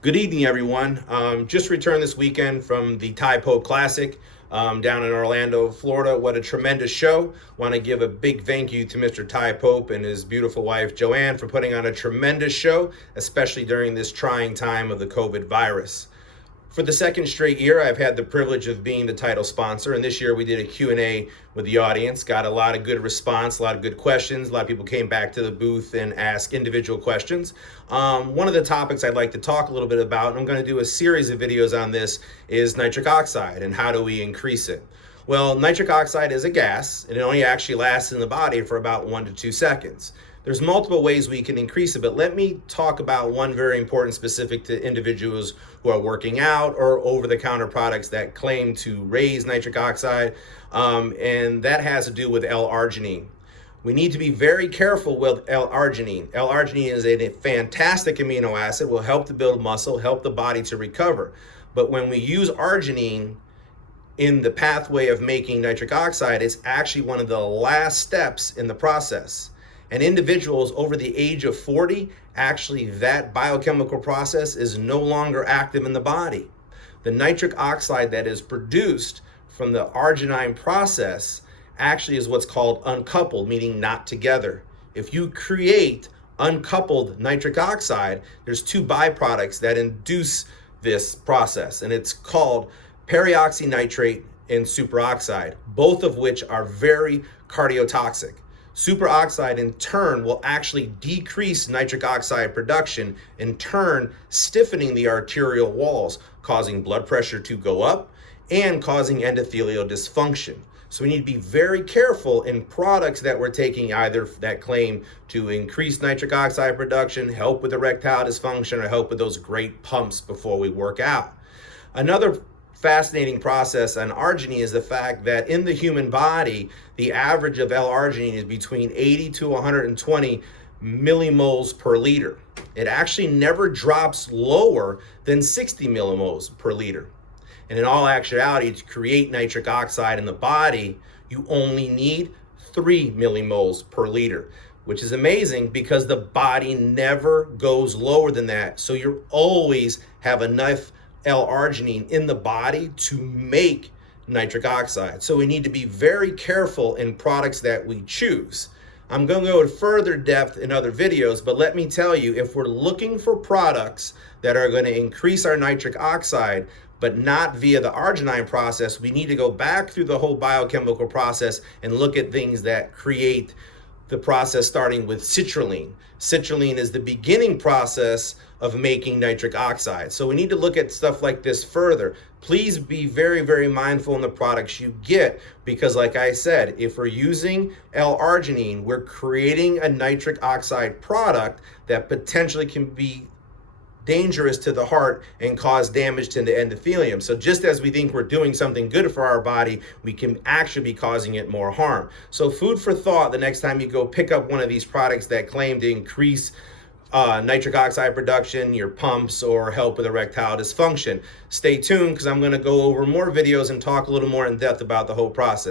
Good evening, everyone. Just returned this weekend from the Thai Pope Classic down in Orlando, Florida. What a tremendous show. Want to give a big thank you to Mr. Thai Pope and his beautiful wife, Joanne, for putting on a tremendous show, especially during this trying time of the COVID virus. For the second straight year, I've had the privilege of being the title sponsor, and this year we did a Q&A with the audience. Got a lot of good response, a lot of good questions. A lot of people came back to the booth and asked individual questions. One of the topics I'd like to talk a little bit about, and I'm going to do a series of videos on this, is nitric oxide and how do we increase it. Well, nitric oxide is a gas, and it only actually lasts in the body for about 1 to 2 seconds. There's multiple ways we can increase it, but let me talk about one very important specific to individuals who are working out or over-the-counter products that claim to raise nitric oxide, and that has to do with L-Arginine. We need to be very careful with L-Arginine. L-Arginine is a fantastic amino acid, will help to build muscle, help the body to recover. But when we use arginine in the pathway of making nitric oxide, it's actually one of the last steps in the process. And individuals over the age of 40, actually that biochemical process is no longer active in the body. The nitric oxide that is produced from the arginine process actually is what's called uncoupled, meaning not together. If you create uncoupled nitric oxide, there's 2 byproducts that induce this process, and it's called peroxynitrate and superoxide, both of which are very cardiotoxic. Superoxide in turn will actually decrease nitric oxide production, in turn stiffening the arterial walls, causing blood pressure to go up and causing endothelial dysfunction. So we need to be very careful in products that we're taking either that claim to increase nitric oxide production, help with erectile dysfunction, or help with those great pumps before we work out. Another fascinating process on arginine is the fact that in the human body, the average of L-arginine is between 80 to 120 millimoles per liter. It actually never drops lower than 60 millimoles per liter. And in all actuality, to create nitric oxide in the body, you only need 3 millimoles per liter, which is amazing because the body never goes lower than that. So you always have enough L-arginine in the body to make nitric oxide. So we need to be very careful in products that we choose. I'm going to go in further depth in other videos, but let me tell you, if we're looking for products that are going to increase our nitric oxide, but not via the arginine process, we need to go back through the whole biochemical process and look at things that create the process, starting with citrulline. Citrulline is the beginning process of making nitric oxide. So we need to look at stuff like this further. Please be very, very mindful in the products you get, because like I said, if we're using L-arginine, we're creating a nitric oxide product that potentially can be dangerous to the heart and cause damage to the endothelium. So just as we think we're doing something good for our body, we can actually be causing it more harm. So food for thought the next time you go pick up one of these products that claim to increase nitric oxide production, your pumps, or help with erectile dysfunction. Stay tuned, because I'm going to go over more videos and talk a little more in depth about the whole process.